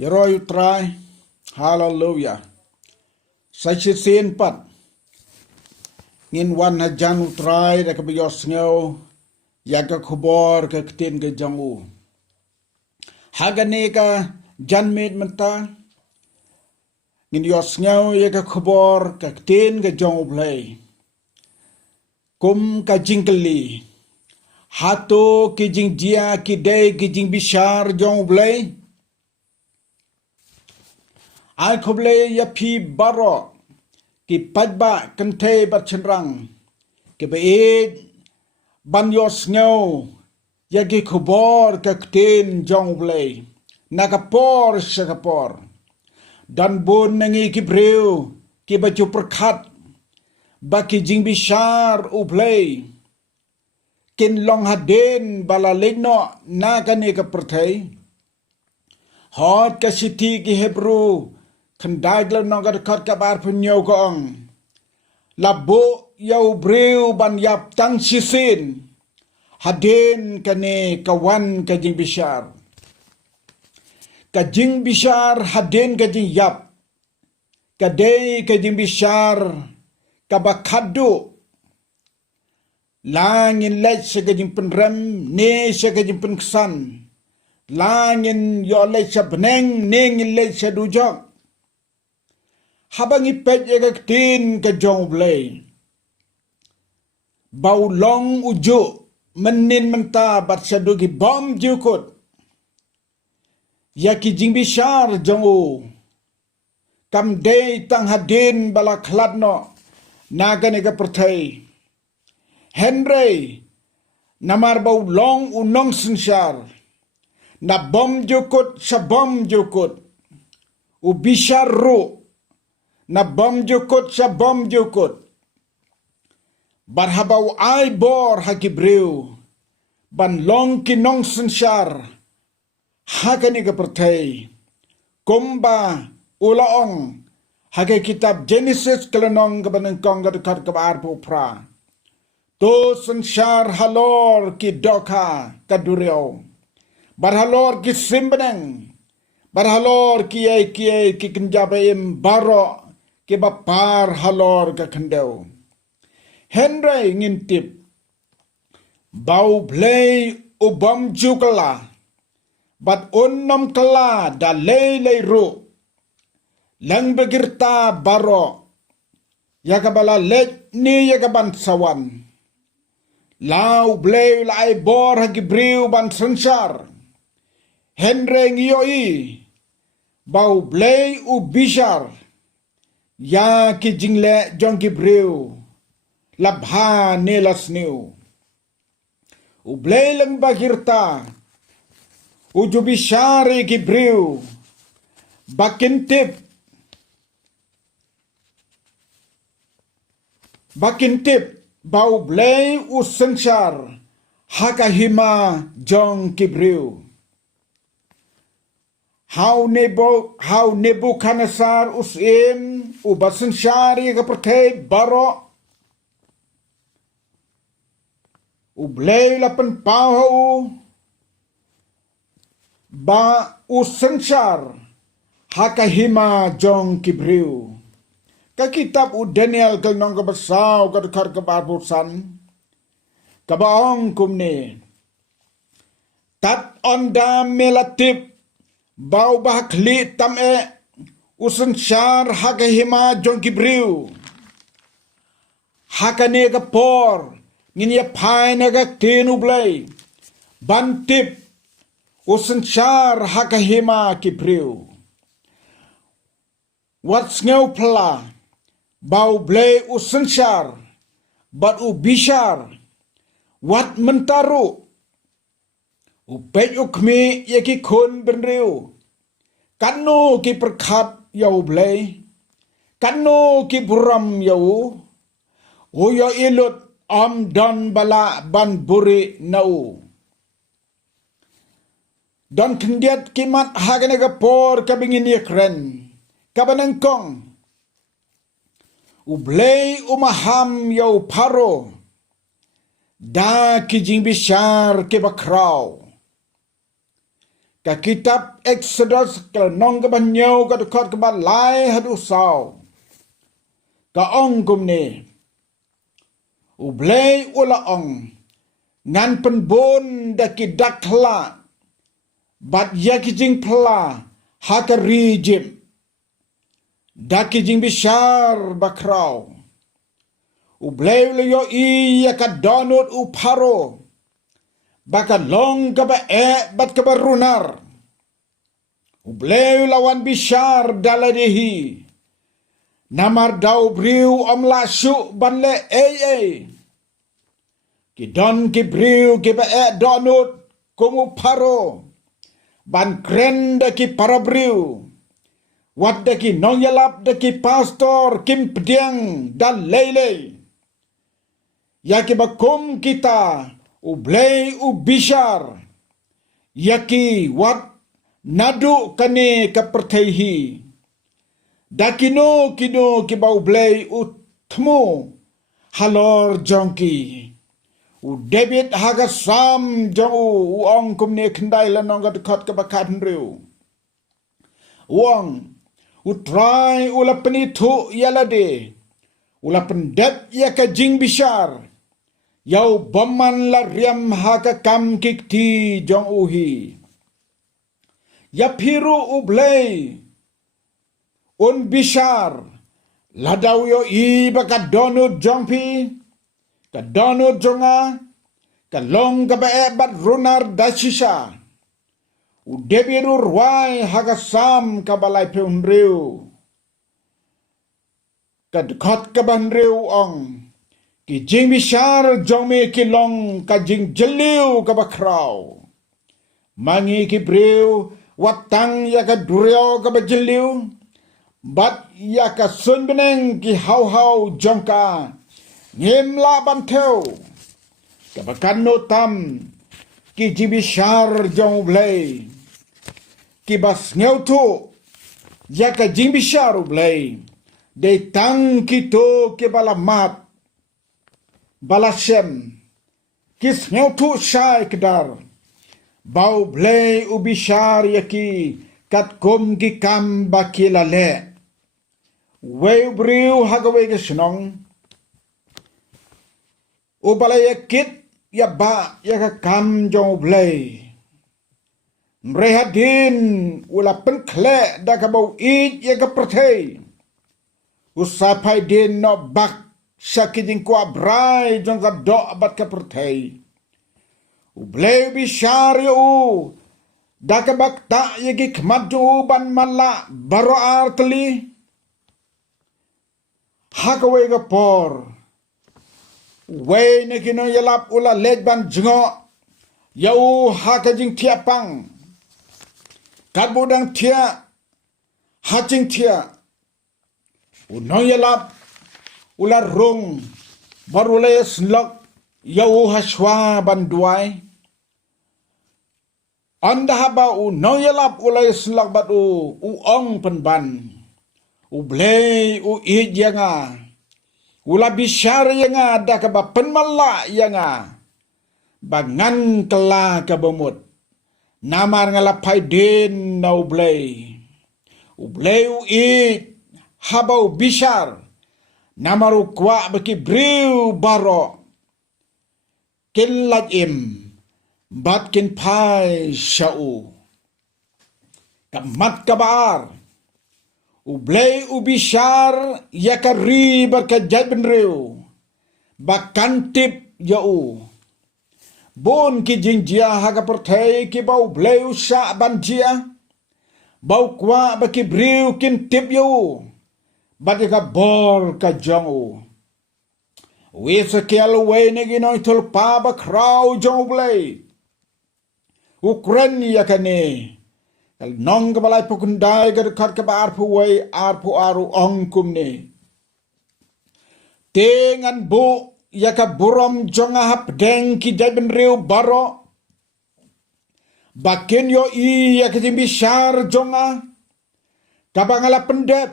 Yero utrai, hallelujah. Sachi sin pat. Ngin wan hajan utrai da kabiyos ngaw, yaga kubor ka ketin ke jangu. Hagane ka janmid menta, ngin yos ngaw yaga kubor ka ketin ke jangu play. Kum ka jingkeli, hato ki jing dia ki day ki jing bishar jangu play. Ai kuble ya pi baro ki pajba kente bat chenrang ki beid ban yos ngaw ya ki kubor ka ktin jong blay nakapor shakapor dan bon nangi ki breu ki baju perkat baki jing bishar u blay kin long haden bala legno nakani ka perthai hot ka siti ki hebru kendai glam nong ka dekat kabar penyo kong labo yau breu ban yap tang sisin haden kane kawan kajing bishar haden kajing yap kadai kajing bishar kabakadu langin lech sekajing penrem ne sekajing penksan langin yo lech beneng neng lech sedujok habang ipet ya tin ke jong blay bau long uju menin menta bat sadugi bom jukut ya ki jing bishar jongu kam day tang hadin bala khladno nagane ka perthai Henry namar bau long unong sensyar na bom jukut sa bom jukut u bishar ru na bom jukut sa bom jukut barhabaw ay bor hakibreu ban long kinong sensyar hakani ka perthai kumba ulaong hake kitab Genesis kelenong kabanengkong kadekat kabar pupra to sensyar halor ki doka kadureo barhalor ki simbeneng barhalor ki kenjabaim baro ke bapar halor ka kendau Henry ngintip bau blay ubam jukala bat unnam kala da lay ru lang begirta baro yakabala let ni yakaban sawan lau blay lai bor hagibriu ban sensar Henry ngiyoi bau blay ubishar ya ki jingle jong ki breu labha nelas new ublay lang bagirta ujubishari ki breu bakintip bau blay usensyar hakahima jong ki breu How Nebuchadnezzar usim ubasen syari ka perthai baro ublay lapan pau ba usensyar hakahima jong kibriu ka kitab u Daniel kalnong ka basaw ka dekar ka barbusan kabaong kumne tat onda melatip bau bahakli tam usen syar hakahima jong kibriu hakane ka por ngin ya pai na ka tinu blay bantip usen syar hakahima kibriu what's ngaw pala bau blay usen syar bat ubishar wat mentaru upay ukmi yaki kun benriu kanu ki perkat yau blay kanu ki buram yau uyo ilut am don bala ban buri nau don kendiat kimat hagane kapor kabingin yakren kabanengkong ublay umaham yau paro da kijing bishar ke bakraw ka kitab Exodus ka nong ka banyo ka dukot ka balay hadu saw ka ong kumni ublay ula ong ngan penbon da kidak hla bat yakijing pla hakari jim da kijing bishar bakraw ublay yo iya ka donut uparo baka long ka ba bat ka barunar ublay lawan bishar daladehi namar daw briu omlasu banle kidon kibriu kiba donut kumu paro ban krenda ki parabriu wat daki nongyalap daki pastor kim pediang dan lele yaki bakum kita ublay ubishar yaki wat nadu kane kapertehi dakino kino kibau blay utmu halor jongki u David hagasam jong u ong kumne kendai lanong gadkot kebakat riu wong u try ula penitu yalade ula pendep yaka jing bishar yau boman la riam haka kam kikti jong uhi ya piru ublay un bishar ladaw yo iba ka donut jongpi ka donut jonga ka long ka bae bat runar dashisha u debiru ruai hagasam ka balay peunriu ka dkot ka banriu ong ki jing bishar jongme ki long ka jing jeliu ka bakraw mangi ki briu watang ya ka duryo ka bajeliu bat ya ka sun beneng ki hau jongka ngem la ban theo ka bakan no tam ki jibishar jong blay ki bas ngeu tu ya ka jimbishar blay de tang ki to ki balamat balashem ki ngeu tu shai kedar bau blay ubishar yaki kat kom ki kam bakila le wei briu hagawe ke snong ubalaya kit ya ba ya ka kam jong blay mrehadin ula penkle da ka bau it ya ka perthei usapai din no bak sakiding ko abrai jong ka do abat ka perthei ublay bishar yo da ka bakta ya ki kmadu ban mala baro artli hagawe ka por way ne kino yalap ula lejban jengo yau haka jing tiapang kadbudang tia hajing tia uno yalap ula rung barule slok yau haswa banduai anda haba uno yalap ula slok batu ong penban ublay u ijanga ula bishar yanga da ka ba penmala yanga bangan kela ka bemut namar ngalapai din na ublay u it habau bishar namaru kwa baki briu baro kilat im bat kin pai shau kamat kabar ublay ubishar yakari berkajat benriu bakantip yau bon ki jingjia haga perthei ki bau blay usha banjia bau kwa baki briu kin tip yau badika bor ka jongu wisa kial way negino itul pa bakraw jong blay ukren yakane kal nong ka balay pukundai ka dekat ka ba arpu way arpu aru ongkum ni tengan bu yaka burom jonga hap deng ki deben riu baro bakin yo i yaka timbishar jonga kabangala pendep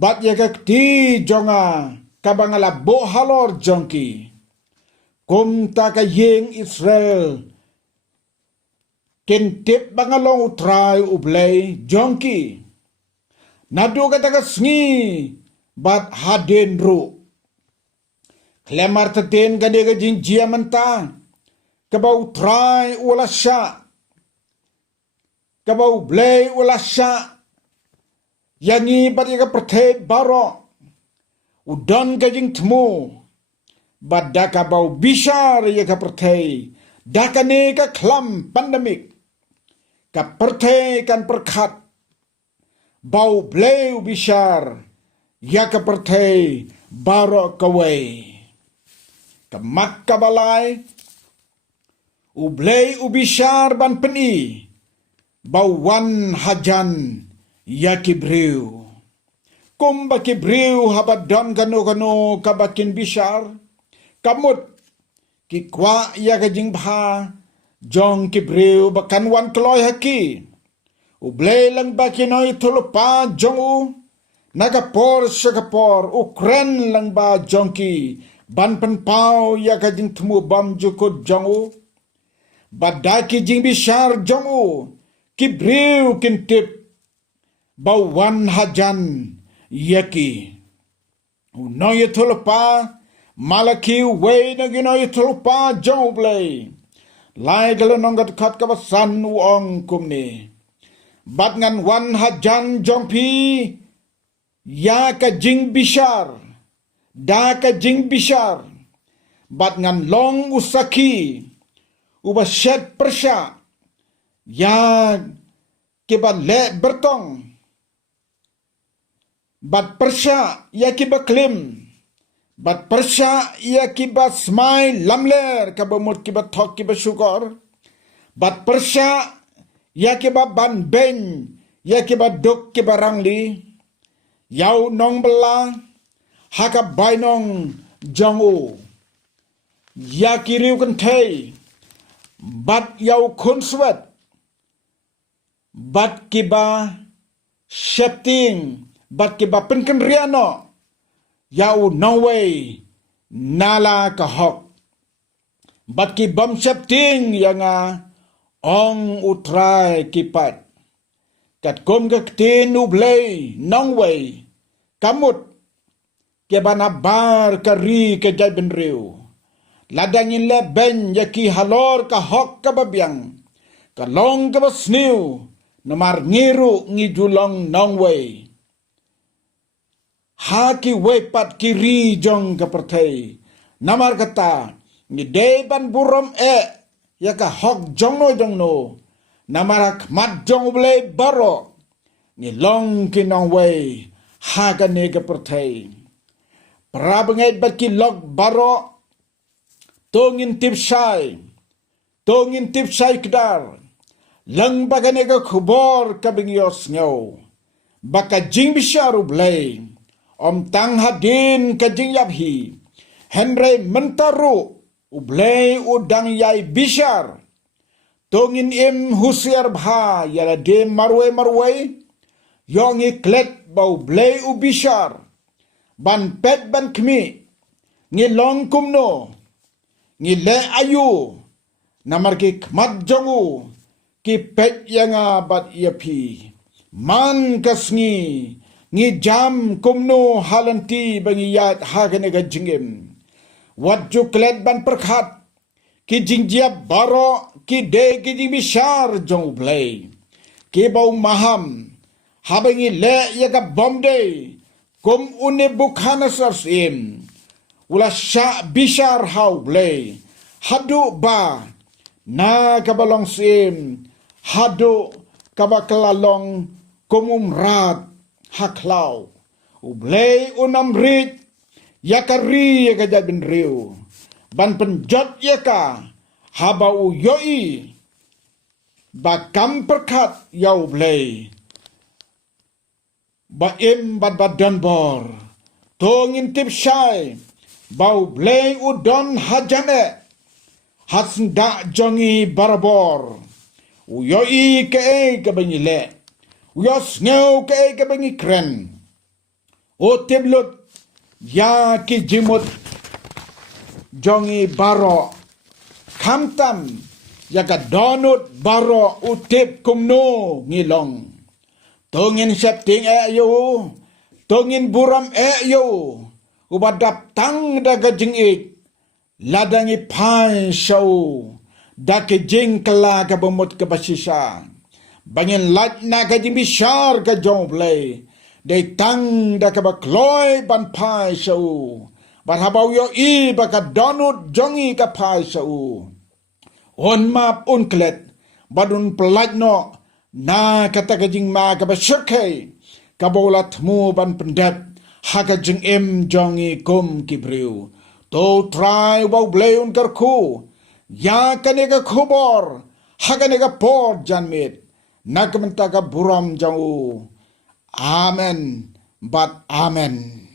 bat yaka kti jonga kabangala bo halor jongki kum ta ka yeng Israel kentip bangalong utray ublay jongki. Nadu kataga sngi bat hadin ru. Klemar tatin kadega jinjia menta. Kabau utray ulasya. Kabau ublay ulasya. Yangi bat yaga pertay baro. Udon kajing temu. Bat daka bau bishar yaga pertay. Daka ne ka klam pandemik. Ka pertay kan perkat. Bau bleu bishar. Yaga pertay baro kaway. Kamak kabalay. Ublay ubishar ban peni. Bauwan hajan yakibriu. Kumba kibriu habadon kano kabakin bishar. Kamut kikwa yakajing bha. Jong kibriu bakan wan kloy haki. Ublay lang bakinoy tulupa jong u. Nagapor sagapor ukren lang ba jongki. Ban penpau yakajing temu bam jukut jong u. Badaki jing bishar jong u. Kibriu kintip. Bawan hajan yaki. Unoy tulupa. Malaki way na ginoy tulupa jong ublay. Lai galanong kat kabasan uong kumni. Bat ngan wan hajan jong pi. Ya ka jing bishar. Da ka jing bishar. Bat ngan long usaki. Ubasyat persya. Ya kiba le bertong. Bat persya ya kiba klim. Bat persya ya kiba smai lamler. Kabamut kiba thok kiba syukor. Bat persya ya kiba ban ben. Ya kiba duk kiba rangli. Yau nong bela. Haka bainong jangu. Ya kiriu kentay. Bat yau kunswet. Bat kiba shepting. Bat kiba penken riano. Yau no way. Nala kahok. Bat kibam shepting yanga. Ong utray kipat. Kat kum kaktin ublay. Nong way. Kamut. Kiba nabar kari kajay benriu. Ladangin leben yaki halor kahok kababyang. Kalong kabasniu. Namar ngiru ngijulong nongway. Haki wepat kiri jong kapertay. Namar kata. Ngideban burom yaka hok jong no. Namarak mat jong ublay baro. Ngilong kinongway. Haka ne kapertay. Parabangay bat kilog baro. Tongin tipsay kedar. Lang baganega kubor kabingyos ngaw. Baka jing bishar ublay. Om tang hadin ka jing yabhi. Henry mentaru ublay udang yay bishar. Tongin im husiar bha yala de marwe. Yong iklet ba ublay ubishar. Ban pet ban kmi. Ngilong kumno. Ngile ayu. Namar ki kmat jongu. Ki pet yanga bat iapi. Man kasngi. Ngi jam kumno halanti bangiyat haganega jingim. Wadju klet ban perkhat. Ki jingjia baro. Ki de ki jibishar jong blay. Ki bau maham. Habangi le yaga bomde. Kum une bukhana sarsim. Ula sya bishar hau blay. Hadu ba. Na kabalong sim. Hadu kabakalalong kumumrat haklaw. Ublay unam rit. Yakari yakajad bin riu. Ban penjot yaka. Haba uyoi. Bakam perkat yau blay. Baim badan bor. Tongin tip syai. Bau blay udon hajane. Hasnda jongi barabor. Uyoi ke kabangi le. Uyos ngeu ke kabangi kren. O tiblut. Ya ki jimut. Jongi baro. Kamtam. Yaka donut baro utip kumno ngilong. Tongin septing yo. Tongin buram yo. Ubadap tang daga jingik. Ladangi pai show. Dake jing kala ka bumut ka basisa. Bangin lat na ka jimbishar ka jomble. Day tang da ka bakloy ban pai show. Barhabaw yo I baka donut jongi ka pai show. On map unklet. Badun pelat no. Na kata ka jing ma ka basyurkay. Kabolat mo ban pendep. Haka jing jongi kum kibriu. To try waw bleun karku. Ya kanega kubor. Hakanega por janmit. Nakamentaga buram jangu. Amen. But amen.